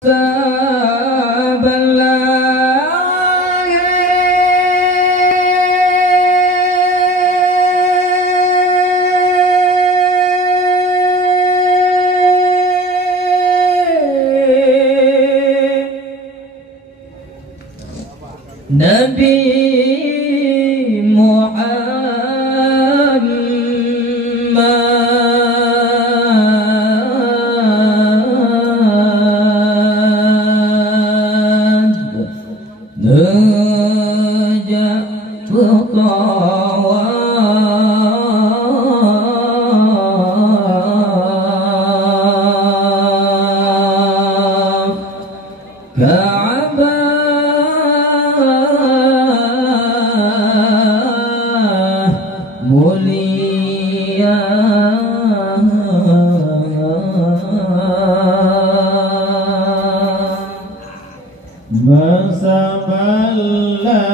Nabi Muhammad najat mulia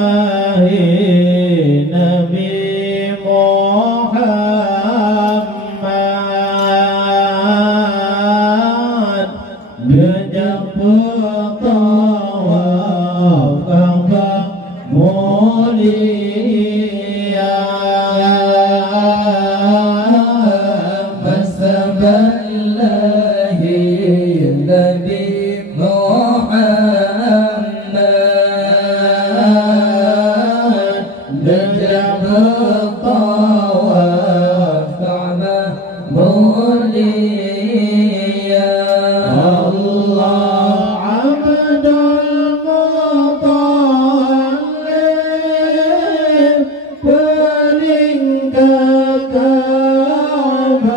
Masamallahi Nabi Muhammad Gejap tawaf Ka'bah mulia Masamallahi Nabi Gejap tawaf Ka'bah mulia Allah Abdul Muttalib peninggal Ka'bah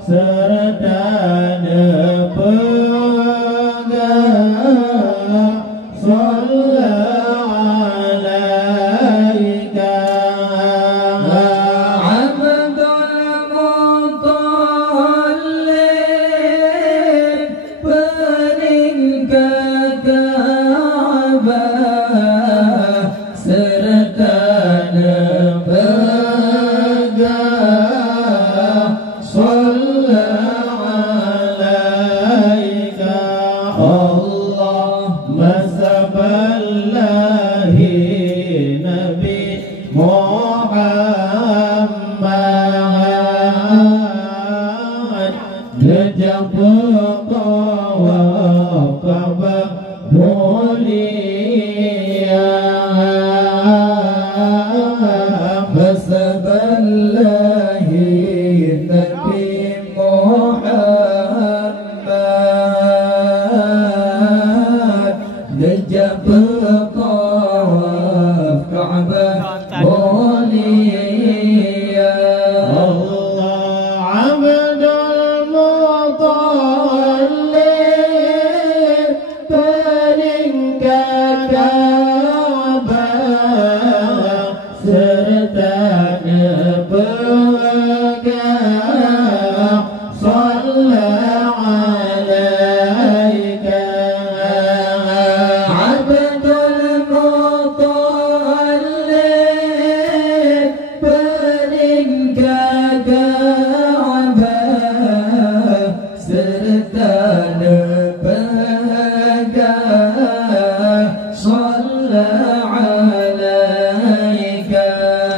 serta nepegang Gejap tawaf Ka'bah mulia Masamallahi Nabi Muhammad Gejap tawaf Ka'bah mulia Allah Abdul Muttalib peninggal Ka'bah serta nepegang sallallahu alaika Abdul Muttalib peninggal Ka'bah serta nepegang sallallahu alaika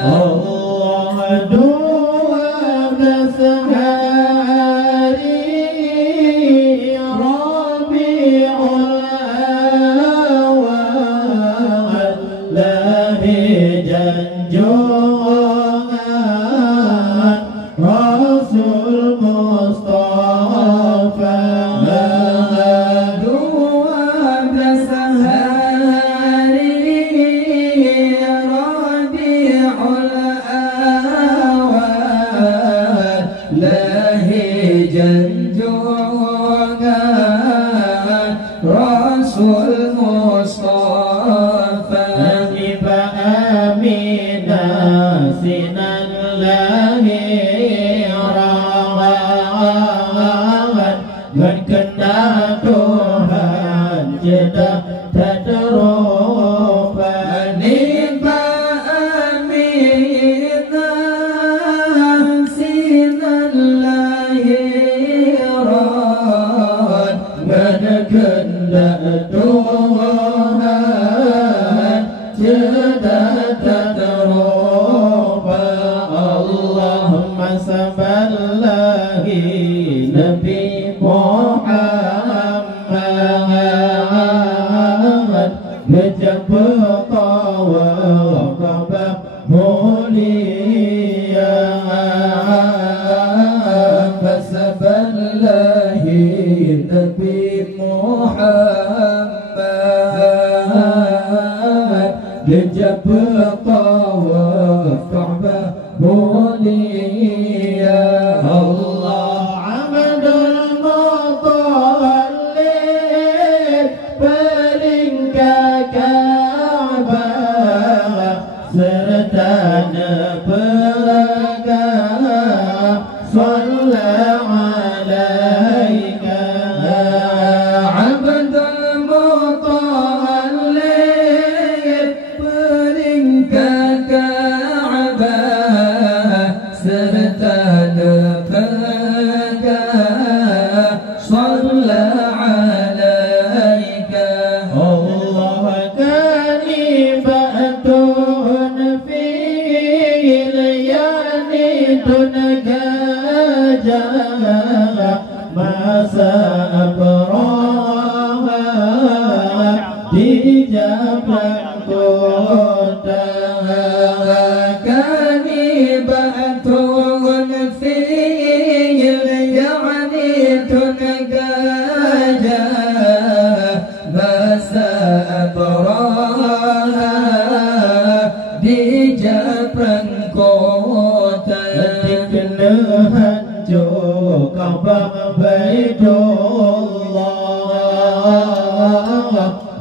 Allah 12 hari Rabiul Awal lahir junjungan Rasul Mustafa 12 hari Rabiul Awal lahir junjungan Rasul Mustafa Tiba Aminah sinan lahir rawat berkenan Tuhan cedak tak terupa Niba Aminah sinan lahiran berkehendak Tuhan tidak terlupa. Allahumma saballahi Nabi Muhammad berjabut Ka'bah mulia. Saballahi Nabi Muhammad dijabut tawaf Ka'bah mulia. Allah Abdul Muttalib peringkat Ka'bah serta nepegang sallallahu alaika. Abdul Muttalib peringkat Ka'bah serta nepegang sallallahu alaika. Allah kanibatun fil yanitun gajah masa abraha di Jabal kota. كانبة في يعني تنجاجا بس أبراها بجبرا كوتا. Dikena hancur Ka'bah Baitullah,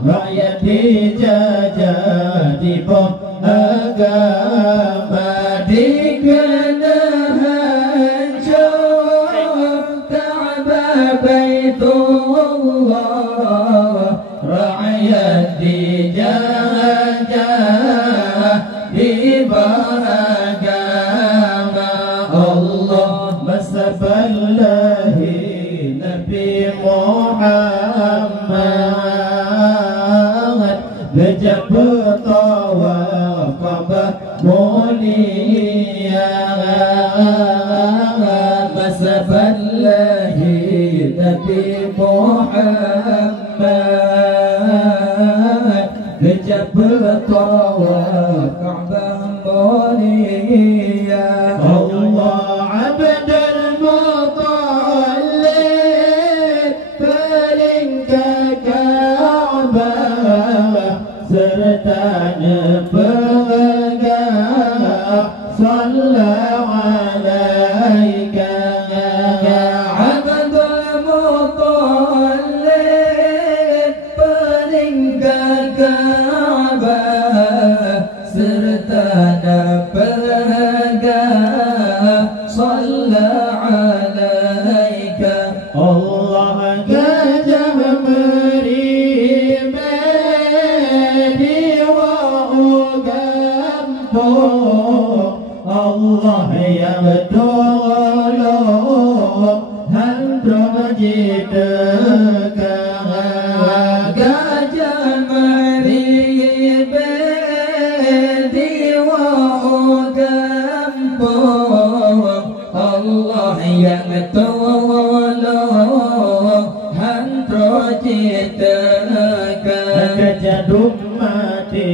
rakyat dijajah di bom agama. Dikena hancur Ka'bah Baitullah, rakyat dijajah di agama. Allah Masaballahi Nabi Muhammad berjabut tawaf Ka'bah mulia. Masaballahi Nabi Muhammad berjabut tawaf Ka'bah mulia. Allah Abdul Muttalib peringkat Ka'bah serta nepegang sallallahu alaika. Abdul Muttalib peringkat Ka'bah serta nepegang sallallahu alaika. Allah gajah merimet di wa'u gampung. Allah yang tolong handro jidekang. Gajah meribet di wa'u kampung. Allah yang tolong handro jidekang. Kejaduk mati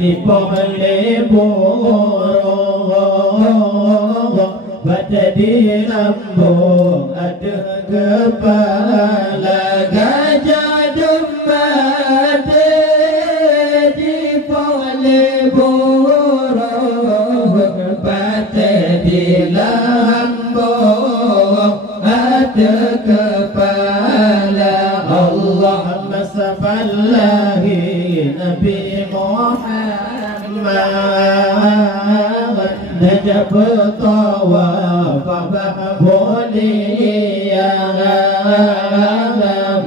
di pohon leburung, pada di lambung ada kepala. Gajah mati di pohon leburung, pada di lambung ada kepala. Allahumma saballahi Nabi Muhammad najabut tawaf Ka'bah mulia.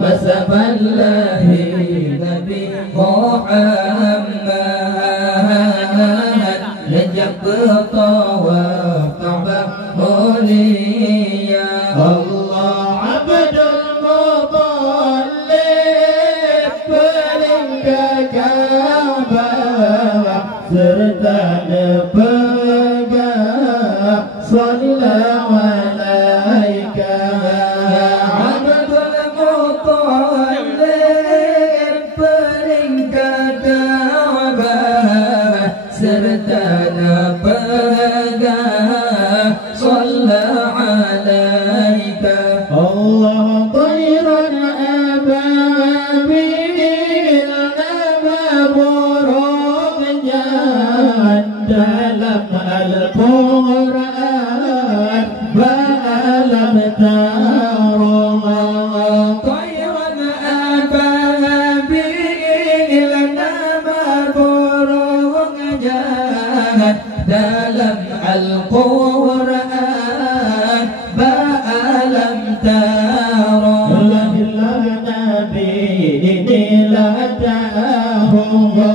Masaballahi Nabi Muhammad najabut tawaf Ka'bah mulia. Allah Abdul Muttalib dalam Al-Quran ba'alam tara Nabi inilah dahulu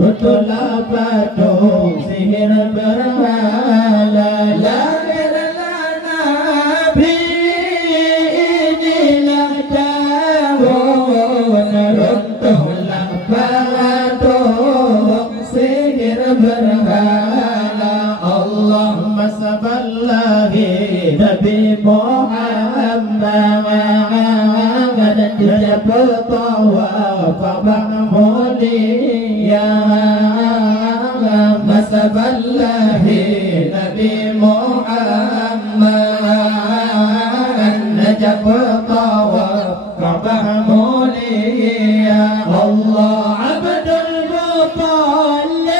betulah patung sihir berhala lahirlah Nabi inilah dahulu betulah patung sihir berhala Allahumma saballahi Nabi Muhammad jab tawaf mahmuliya masaballahi Nabi Muhammad jab tawaf mahmuliya Allah Abdul Muttalib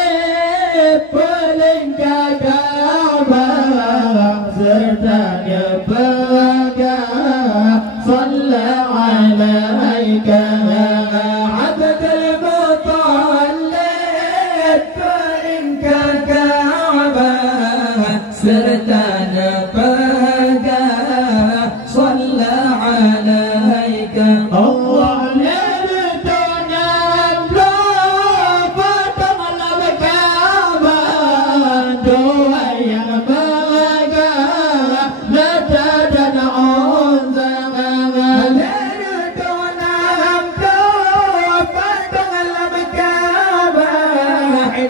pelengkap Ka'bah serta صلى عليك عبد المطلب فإنك كعبة سرتنا بقى صلى عليك الله ليلتنا بلا فتملا بكعبة دعا يا بقى نتدنا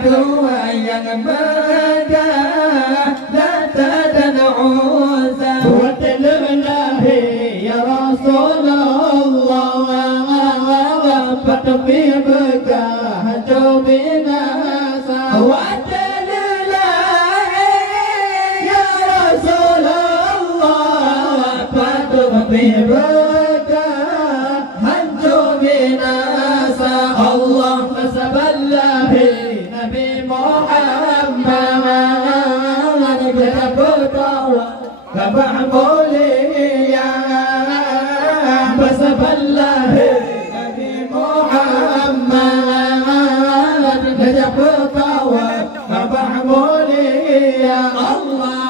dua yang beda la tad'uza wa talahi ya Rasulullah fatbi baka hajubina wa talahi ya Rasulullah fatbi baka hajubina Allah masaballahi Nabi Muhammad jab tawaf mahmuliya masaballahi Nabi Muhammad jab tawaf mahmuliya Allah